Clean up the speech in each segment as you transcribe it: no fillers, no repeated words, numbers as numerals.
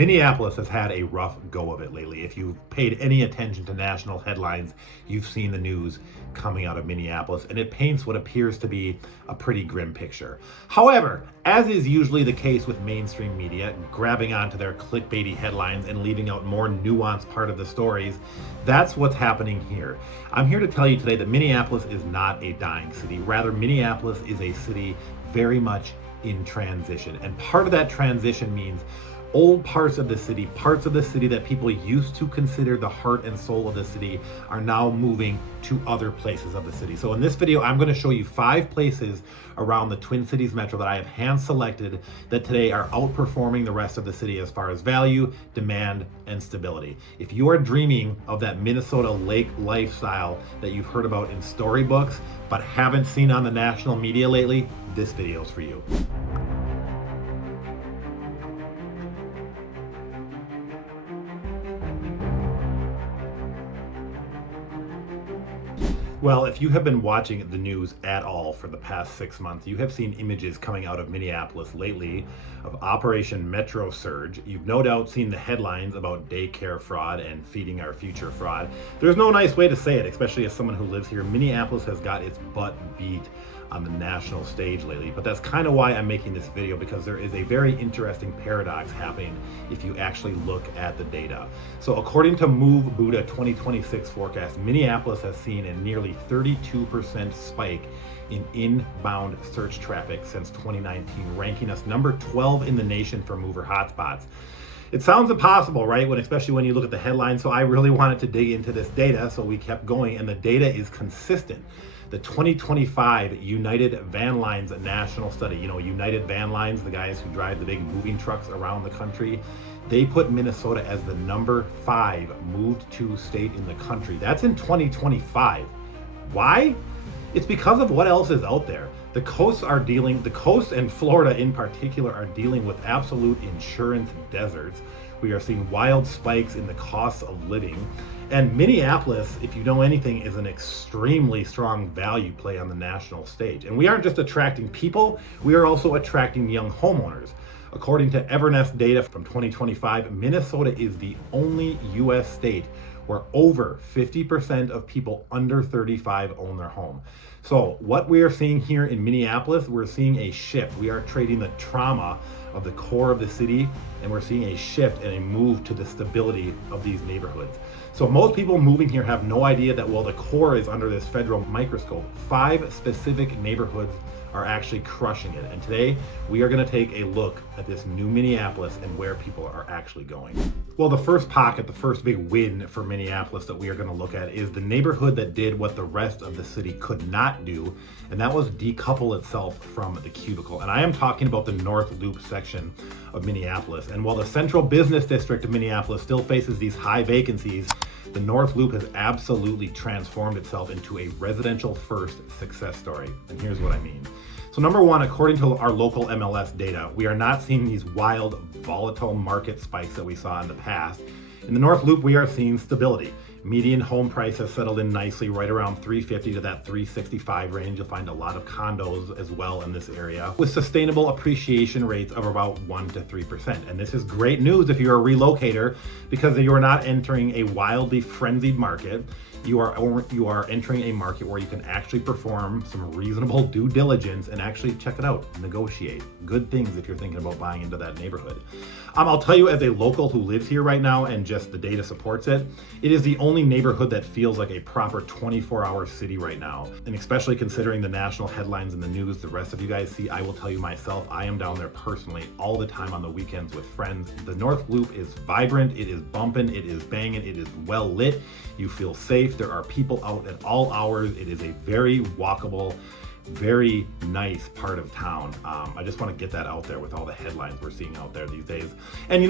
Minneapolis has had a rough go of it lately. If you've paid any attention to national headlines, you've seen the news coming out of Minneapolis, and it paints what appears to be a pretty grim picture. However, as is usually the case with mainstream media, grabbing onto their clickbaity headlines and leaving out more nuanced part of the stories, that's what's happening here. I'm here to tell you today that Minneapolis is not a dying city. Rather, Minneapolis is a city very much in transition. And part of that transition means old parts of the city that people used to consider the heart and soul of the city, are now moving to other places of the city. So in this video, I'm going to show you 5 places around the Twin Cities metro that I have hand selected that today are outperforming the rest of the city as far as value, demand, and stability. If you are dreaming of that Minnesota lake lifestyle that you've heard about in storybooks but haven't seen on the national media lately, this video is for you. Well, if you have been watching the news at all for the past 6 months, you have seen images coming out of Minneapolis lately of Operation Metro Surge. You've no doubt seen the headlines about daycare fraud and feeding our future fraud. There's no nice way to say it, especially as someone who lives here. Minneapolis has got its butt beat on the national stage lately, but that's kind of why I'm making this video, because there is a very interesting paradox happening if you actually look at the data. So according to Move Buddha 2026 forecast, Minneapolis has seen a nearly 32% spike in inbound search traffic since 2019, ranking us number 12 in the nation for mover hotspots. It sounds impossible, right? Especially when you look at the headlines. So I really wanted to dig into this data, so we kept going, and the data is consistent. The 2025 United Van Lines national study, United Van Lines, the guys who drive the big moving trucks around the country, they put Minnesota as the number 5 moved to state in the country. That's in 2025. Why? It's because of what else is out there. The coast and Florida in particular are dealing with absolute insurance deserts. We are seeing wild spikes in the costs of living. And Minneapolis, if you know anything, is an extremely strong value play on the national stage. And we aren't just attracting people, we are also attracting young homeowners. According to Evernest data from 2025, Minnesota is the only U.S. state where over 50% of people under 35 own their home. So what we are seeing here in Minneapolis, we're seeing a shift. We are trading the trauma of the core of the city, and we're seeing a shift and a move to the stability of these neighborhoods. So most people moving here have no idea that while the core is under this federal microscope, 5 specific neighborhoods are actually crushing it. And today we are going to take a look at this new Minneapolis and where people are actually going. Well, the first pocket, the first big win for Minneapolis that we are going to look at is the neighborhood that did what the rest of the city could not do, and that was decouple itself from the cubicle. And I am talking about the North Loop section of Minneapolis. And while the central business district of Minneapolis still faces these high vacancies, the North Loop has absolutely transformed itself into a residential first success story. And here's what I mean. So number one, according to our local MLS data, we are not seeing these wild, volatile market spikes that we saw in the past. In the North Loop, we are seeing stability. Median home price has settled in nicely right around 350 to that 365 range. You'll find a lot of condos as well in this area with sustainable appreciation rates of about 1 to 3%. And this is great news if you're a relocator, because you are not entering a wildly frenzied market. You are entering a market where you can actually perform some reasonable due diligence and actually check it out, negotiate. Good things if you're thinking about buying into that neighborhood. I'll tell you, as a local who lives here right now, and just the data supports it, it is the only neighborhood that feels like a proper 24-hour city right now. And especially considering the national headlines in the news the rest of you guys see, I will tell you myself, I am down there personally all the time on the weekends with friends. The North Loop is vibrant, it is bumping, it is banging, it is well lit. You feel safe. There are people out at all hours. It is a very walkable, very nice part of town. I just want to get that out there with all the headlines we're seeing out there these days. And the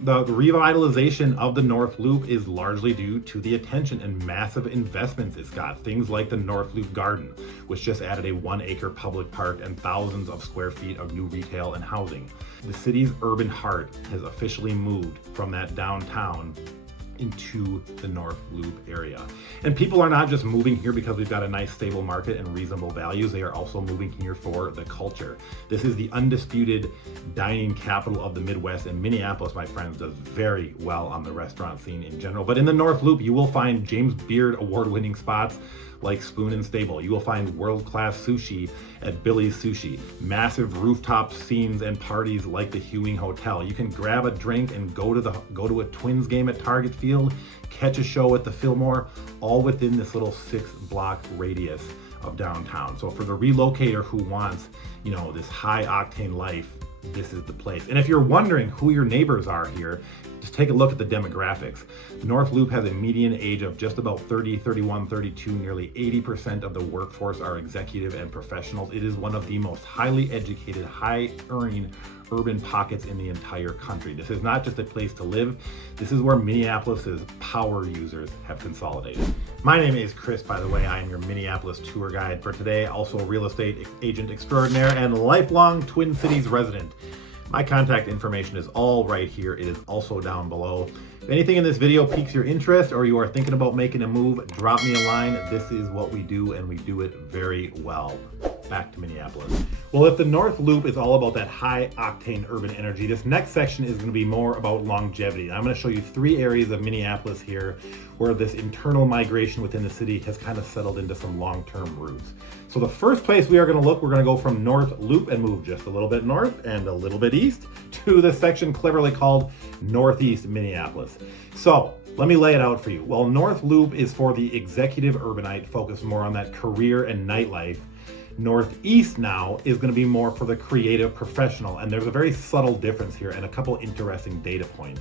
revitalization of the North Loop is largely due to the attention and massive investments it's got. Things like the North Loop Garden, which just added a 1-acre public park and thousands of square feet of new retail and housing. The city's urban heart has officially moved from that downtown into the North Loop area. And people are not just moving here because we've got a nice stable market and reasonable values. They are also moving here for the culture. This is the undisputed dining capital of the Midwest, and Minneapolis, my friends, does very well on the restaurant scene in general. But in the North Loop, you will find James Beard award-winning spots like Spoon and Stable. You will find world-class sushi at Billy's Sushi, massive rooftop scenes and parties like the Hewing Hotel. You can grab a drink and go to a Twins game at Target Field, catch a show at the Fillmore, all within this little 6-block radius of downtown. So for the relocator who wants, this high-octane life, this is the place. And if you're wondering who your neighbors are here, just take a look at the demographics. The North Loop has a median age of just about 30, 31, 32. Nearly 80% of the workforce are executive and professionals. It is one of the most highly educated, high-earning urban pockets in the entire country. This is not just a place to live. This is where Minneapolis's power users have consolidated. My name is Chris, by the way. I am your Minneapolis tour guide for today, also a real estate agent extraordinaire and lifelong Twin Cities resident. My contact information is all right here. It is also down below. If anything in this video piques your interest or you are thinking about making a move, drop me a line. This is what we do, and we do it very well. Back to Minneapolis. Well, if the North Loop is all about that high-octane urban energy, this next section is going to be more about longevity. I'm going to show you 3 areas of Minneapolis here where this internal migration within the city has kind of settled into some long-term roots. So the first place we are going to look, we're going to go from North Loop and move just a little bit north and a little bit east to the section cleverly called Northeast Minneapolis. So let me lay it out for you. Well, North Loop is for the executive urbanite, focused more on that career and nightlife. Northeast now is going to be more for the creative professional, and there's a very subtle difference here and a couple interesting data points.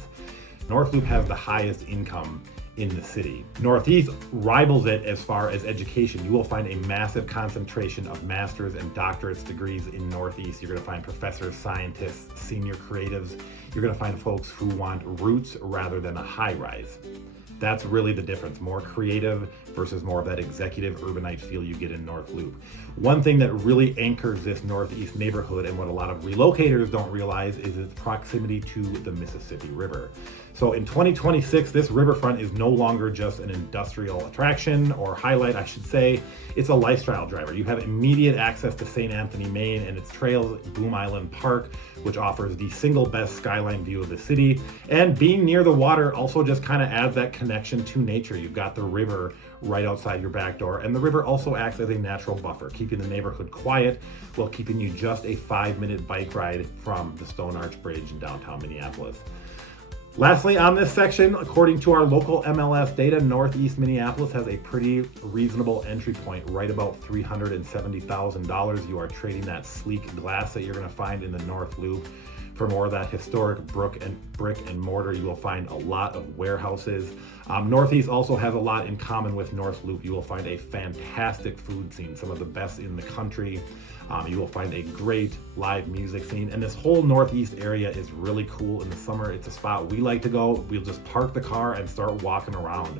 North Loop has the highest income in the city. Northeast rivals it as far as education. You will find a massive concentration of master's and doctorate's degrees in Northeast. You're going to find professors, scientists, senior creatives. You're going to find folks who want roots rather than a high rise. That's really the difference. More creative versus more of that executive urbanite feel you get in North Loop. One thing that really anchors this Northeast neighborhood, and what a lot of relocators don't realize, is its proximity to the Mississippi River. So in 2026, this riverfront is no longer just an industrial attraction or highlight, I should say. It's a lifestyle driver. You have immediate access to St. Anthony, Maine, and its trails, Boom Island Park, which offers the single best skyline view of the city. And being near the water also just kind of adds that connection to nature. You've got the river right outside your back door, and the river also acts as a natural buffer, keeping the neighborhood quiet while keeping you just a 5-minute bike ride from the Stone Arch Bridge in downtown Minneapolis. Lastly, on this section, according to our local MLS data, Northeast Minneapolis has a pretty reasonable entry point, right about $370,000. You are trading that sleek glass that you're going to find in the North Loop for more of that historic brick and mortar. You will find a lot of warehouses. Northeast also has a lot in common with North Loop. You will find a fantastic food scene, some of the best in the country. You will find a great live music scene, and this whole Northeast area is really cool in the summer. It's a spot we like to go. We'll just park the car and start walking around.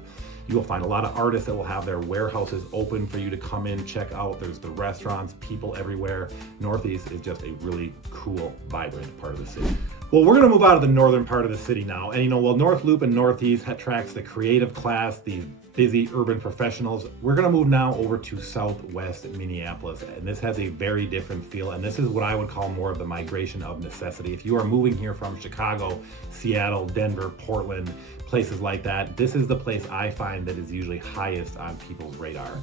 You will find a lot of artists that will have their warehouses open for you to come in, check out. There's the restaurants, people everywhere. Northeast is just a really cool, vibrant part of the city. Well, we're gonna move out of the northern part of the city now. And North Loop and Northeast attracts the creative class, the busy urban professionals. We're gonna move now over to Southwest Minneapolis. And this has a very different feel. And this is what I would call more of the migration of necessity. If you are moving here from Chicago, Seattle, Denver, Portland, places like that, this is the place I find that is usually highest on people's radar.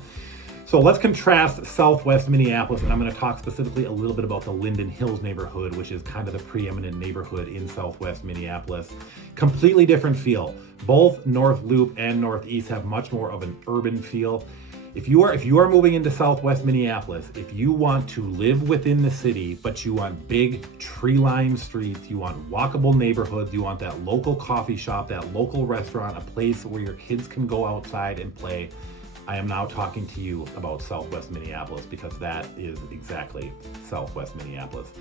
So let's contrast Southwest Minneapolis, and I'm going to talk specifically a little bit about the Linden Hills neighborhood, which is kind of the preeminent neighborhood in Southwest Minneapolis. Completely different feel. Both North Loop and Northeast have much more of an urban feel. If you are moving into Southwest Minneapolis, if you want to live within the city, but you want big tree-lined streets, you want walkable neighborhoods, you want that local coffee shop, that local restaurant, a place where your kids can go outside and play, I am now talking to you about Southwest Minneapolis, because that is exactly Southwest Minneapolis.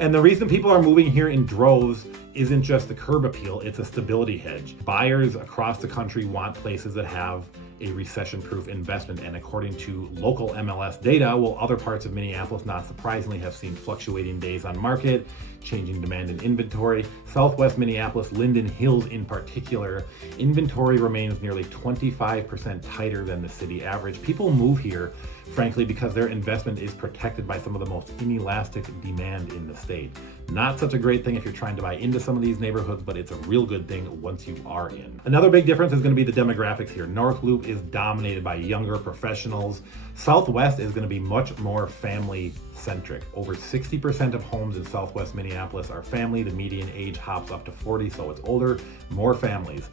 And the reason people are moving here in droves isn't just the curb appeal, it's a stability hedge. Buyers across the country want places that have a recession-proof investment, and according to local MLS data, while other parts of Minneapolis, not surprisingly, have seen fluctuating days on market, changing demand and inventory, Southwest Minneapolis, Linden Hills in particular, inventory remains nearly 25% tighter than the city average. People move here, frankly, because their investment is protected by some of the most inelastic demand in the state. Not such a great thing if you're trying to buy into some of these neighborhoods, but it's a real good thing once you are in. Another big difference is going to be the demographics here. North Loop is dominated by younger professionals. Southwest is going to be much more family-centric. Over 60% of homes in Southwest Minneapolis are family. The median age hops up to 40, so it's older, more families.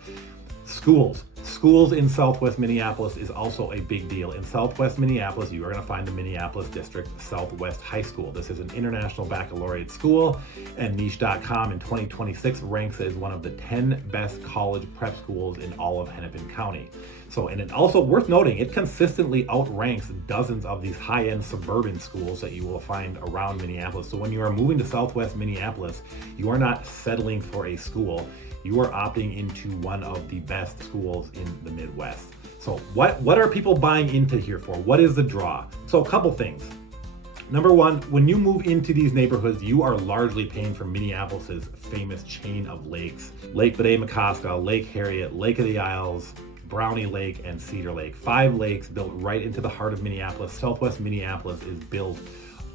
Schools in Southwest Minneapolis is also a big deal. In Southwest Minneapolis, you are going to find the Minneapolis District Southwest High School. This is an international baccalaureate school, and Niche.com in 2026 ranks it as one of the 10 best college prep schools in all of Hennepin County. And it also worth noting, it consistently outranks dozens of these high-end suburban schools that you will find around Minneapolis. So when you are moving to Southwest Minneapolis, you are not settling for a school. You are opting into one of the best schools in the Midwest. So what are people buying into here for? What is the draw? So a couple things. Number one, when you move into these neighborhoods, you are largely paying for Minneapolis's famous chain of lakes. Lake Bede-Mecosta, Lake Harriet, Lake of the Isles, Brownie Lake, and Cedar Lake. 5 lakes built right into the heart of Minneapolis. Southwest Minneapolis is built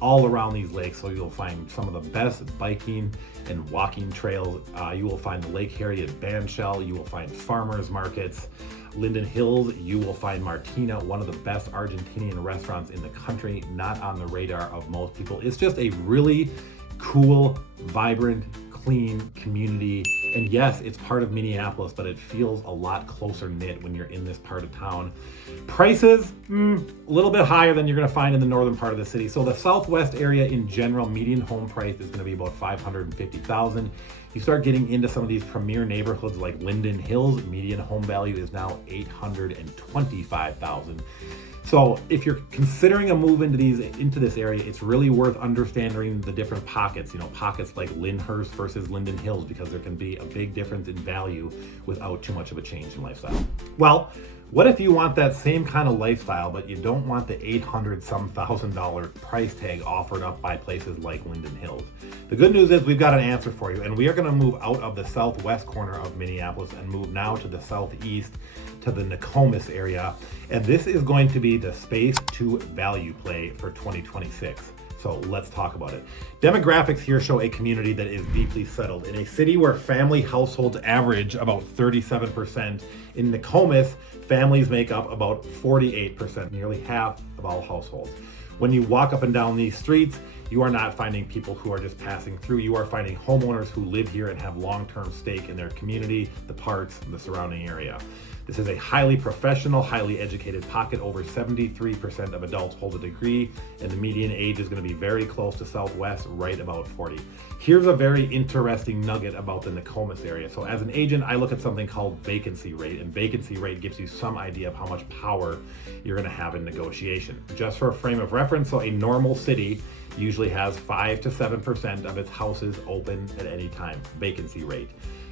all around these lakes, so you'll find some of the best biking and walking trails. You will find the Lake Harriet bandshell. You will find farmers markets. Linden Hills, you will find Martina, one of the best Argentinian restaurants in the country, not on the radar of most people. It's just a really cool, vibrant, clean community. And yes, it's part of Minneapolis, but it feels a lot closer knit when you're in this part of town. Prices, a little bit higher than you're going to find in the northern part of the city. So the Southwest area in general, median home price is going to be about $550,000. You start getting into some of these premier neighborhoods like Linden Hills, median home value is now $825,000. So if you're considering a move into this area, it's really worth understanding the different pockets, pockets like Lyndhurst versus Linden Hills, because there can be a big difference in value without too much of a change in lifestyle. Well, what if you want that same kind of lifestyle, but you don't want the $800,000 price tag offered up by places like Linden Hills? The good news is we've got an answer for you, and we are going to move out of the southwest corner of Minneapolis and move now to the southeast, to the Nokomis area. And this is going to be the space to value play for 2026. So let's talk about it. Demographics here show a community that is deeply settled. In a city where family households average about 37%, in Nokomis, families make up about 48%, nearly half of all households. When you walk up and down these streets, you are not finding people who are just passing through. You are finding homeowners who live here and have long-term stake in their community, the parks, and the surrounding area. This is a highly professional, highly educated pocket. Over 73% of adults hold a degree, and the median age is going to be very close to Southwest, right about 40. Here's a very interesting nugget about the Nokomis area. So as an agent, I look at something called vacancy rate, and vacancy rate gives you some idea of how much power you're going to have in negotiation. Just for a frame of reference, so a normal city usually has 5 to 7% of its houses open at any time, vacancy rate.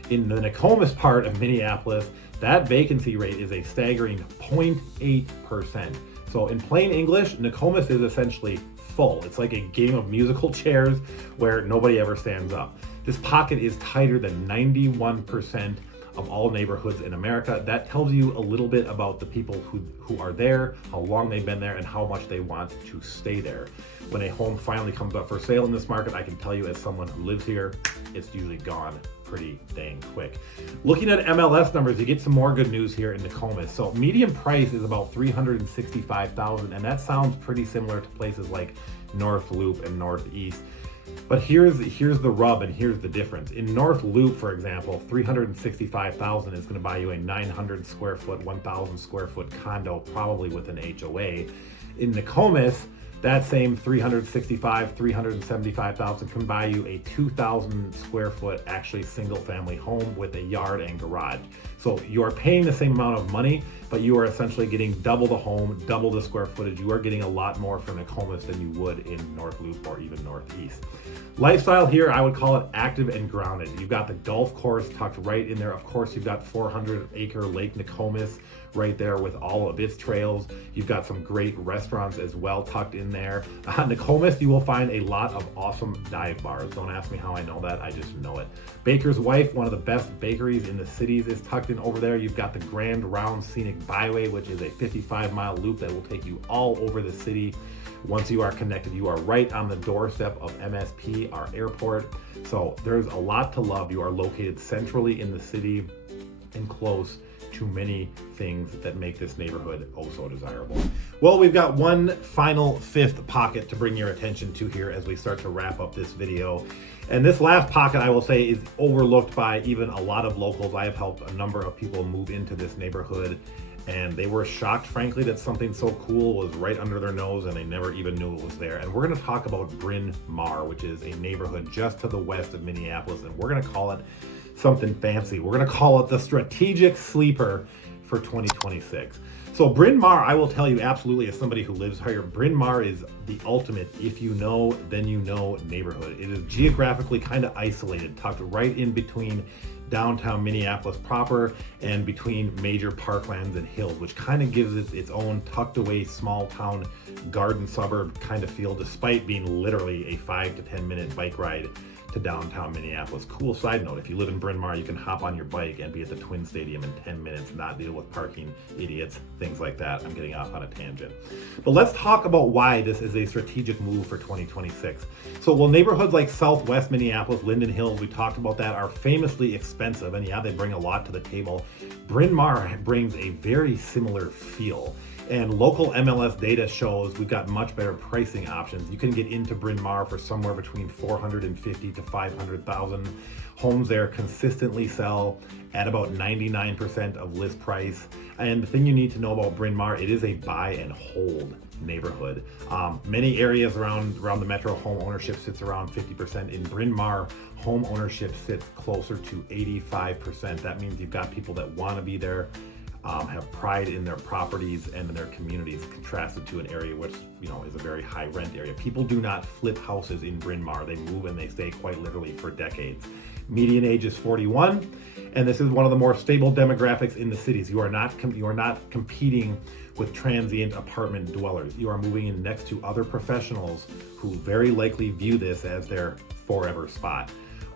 In the Nokomis part of Minneapolis, that vacancy rate is a staggering 0.8%. So in plain English, Nokomis is essentially full. It's like a game of musical chairs where nobody ever stands up. This pocket is tighter than 91% of all neighborhoods in America. That tells you a little bit about the people who are there, how long they've been there, and how much they want to stay there. When a home finally comes up for sale in this market, I can tell you as someone who lives here, it's usually gone pretty dang quick. Looking at MLS numbers, you get some more good news here in Nokomis. So median price is about $365,000, and that sounds pretty similar to places like North Loop and Northeast. But here's the rub, and here's the difference. In North Loop, for example, $365,000 is going to buy you a 900 square foot, 1,000 square foot condo, probably with an HOA. In Nokomis, That same 375,000 can buy you a 2,000 square foot, actually single family home with a yard and garage. So you are paying the same amount of money, but you are essentially getting double the home, double the square footage. You are getting a lot more from Nokomis than you would in North Loop or even Northeast. Lifestyle here, I would call it active and grounded. You've got the golf course tucked right in there. Of course, you've got 400-acre Lake Nokomis right there with all of its trails. You've got some great restaurants as well tucked in there. Nokomis, you will find a lot of awesome dive bars. Don't ask me how I know that, I just know it. Baker's Wife, one of the best bakeries in the cities, is tucked in over there. You've got the Grand Round Scenic Byway, which is a 55-mile loop that will take you all over the city. Once you are connected, you are right on the doorstep of MSP, our airport. So there's a lot to love. You are located centrally in the city and close to many things that make this neighborhood oh so desirable. Well, we've got one final fifth pocket to bring your attention to here as we start to wrap up this video. And this last pocket, I will say, is overlooked by even a lot of locals. I have helped a number of people move into this neighborhood, and they were shocked, frankly, that something so cool was right under their nose and they never even knew it was there. And we're going to talk about Bryn Mawr, which is a neighborhood just to the west of Minneapolis, and we're going to call it something fancy. We're going to call it the strategic sleeper for 2026. So Bryn Mawr, I will tell you absolutely, as somebody who lives here, Bryn Mawr is the ultimate if you know, then you know neighborhood. It is geographically kind of isolated, tucked right in between downtown Minneapolis proper and between major parklands and hills, which kind of gives it its own tucked away small town garden suburb kind of feel, despite being literally a 5 to 10 minute bike ride to downtown Minneapolis. Cool side note, if you live in Bryn Mawr, you can hop on your bike and be at the Twin Stadium in 10 minutes, not deal with parking idiots, things like that. I'm getting off on a tangent. But let's talk about why this is a strategic move for 2026. So while neighborhoods like Southwest Minneapolis, Linden Hills, we talked about that, are famously expensive, and yeah, they bring a lot to the table, Bryn Mawr brings a very similar feel. And local MLS data shows we've got much better pricing options. You can get into Bryn Mawr for somewhere between 450 to 500,000. Homes there consistently sell at about 99% of list price. And the thing you need to know about Bryn Mawr, it is a buy and hold neighborhood. Many areas around the metro, home ownership sits around 50%. In Bryn Mawr, home ownership sits closer to 85%. That means you've got people that want to be there, have pride in their properties and in their communities, contrasted to an area which, you know, is a very high rent area. People do not flip houses in Bryn Mawr. They move and they stay quite literally for decades. Median age is 41, and this is one of the more stable demographics in the cities. You are not competing with transient apartment dwellers. You are moving in next to other professionals who very likely view this as their forever spot.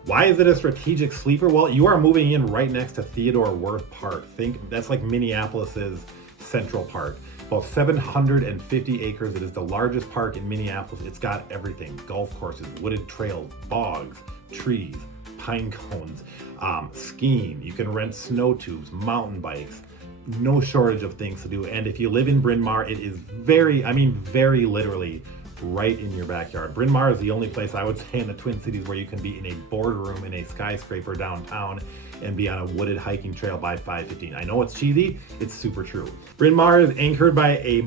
Why is it a strategic sleeper? Well, you are moving in right next to Theodore Wirth Park. Think that's like Minneapolis's Central Park. About 750 acres. It is the largest park in Minneapolis. It's got everything: golf courses, wooded trails, bogs, trees, pine cones, skiing. You can rent snow tubes, mountain bikes. No shortage of things to do. And if you live in Bryn Mawr, it is very literally right in your backyard. Bryn Mawr is the only place I would say in the Twin Cities where you can be in a boardroom in a skyscraper downtown and be on a wooded hiking trail by 515. I know it's cheesy, it's super true. Bryn Mawr is anchored by a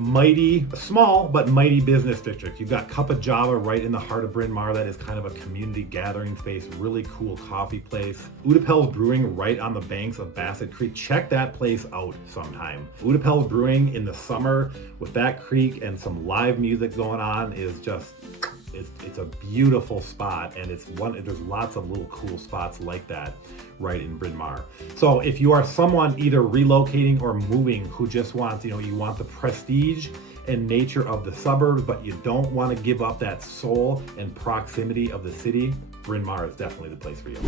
small but mighty business district. You've got Cup of Java right in the heart of Bryn Mawr. That is kind of a community gathering space, really cool coffee place. Udapel's Brewing right on the banks of Bassett Creek. Check that place out sometime. Udapel's Brewing in the summer with that creek and some live music going on is just, it's a beautiful spot, and there's lots of little cool spots like that right in Bryn Mawr. So if you are someone either relocating or moving who just wants, you want the prestige and nature of the suburbs, but you don't want to give up that soul and proximity of the city, Bryn Mawr is definitely the place for you.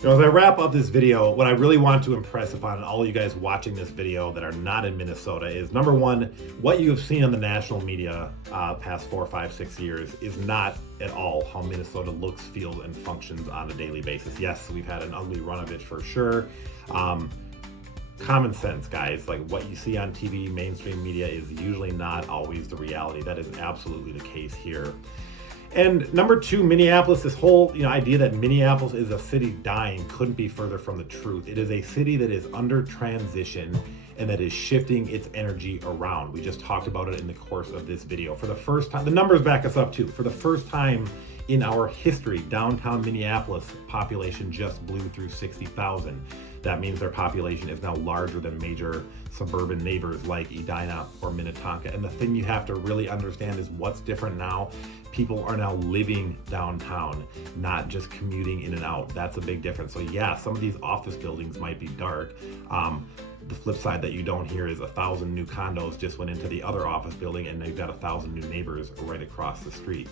As I wrap up this video, what I really want to impress upon all you guys watching this video that are not in Minnesota is, number one, what you have seen on the national media past 4, 5, 6 years is not at all how Minnesota looks, feels, and functions on a daily basis. Yes, we've had an ugly run of it for sure. Common sense, guys. Like, what you see on TV, mainstream media, is usually not always the reality. That is absolutely the case here. And number two, Minneapolis, this whole idea that Minneapolis is a city dying couldn't be further from the truth. It is a city that is under transition, and that is shifting its energy around. We just talked about it in the course of this video. For the first time, the numbers back us up too. For the first time in our history, downtown Minneapolis population just blew through 60,000. That means their population is now larger than major suburban neighbors like Edina or Minnetonka. And the thing you have to really understand is what's different now. People are now living downtown, not just commuting in and out. That's a big difference. So yeah, some of these office buildings might be dark. The flip side that you don't hear is 1,000 new condos just went into the other office building, and they've got 1,000 new neighbors right across the street.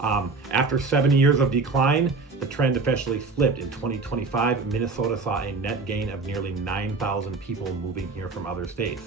After 7 years of decline, the trend officially flipped. In 2025, Minnesota saw a net gain of nearly 9,000 people moving here from other states.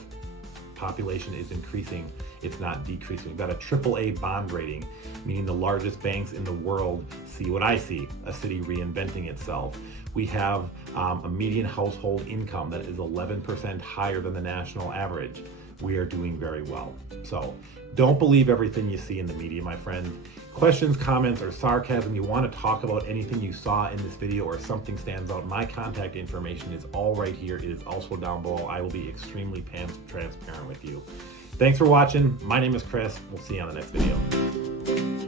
Population is increasing, it's not decreasing. We've got a AAA bond rating, meaning the largest banks in the world see what I see, a city reinventing itself. We have a median household income that is 11% higher than the national average. We are doing very well. So don't believe everything you see in the media, my friends. Questions, comments, or sarcasm, you want to talk about anything you saw in this video or something stands out, my contact information is all right here. It is also down below. I will be extremely transparent with you. Thanks for watching. My name is Chris. We'll see you on the next video.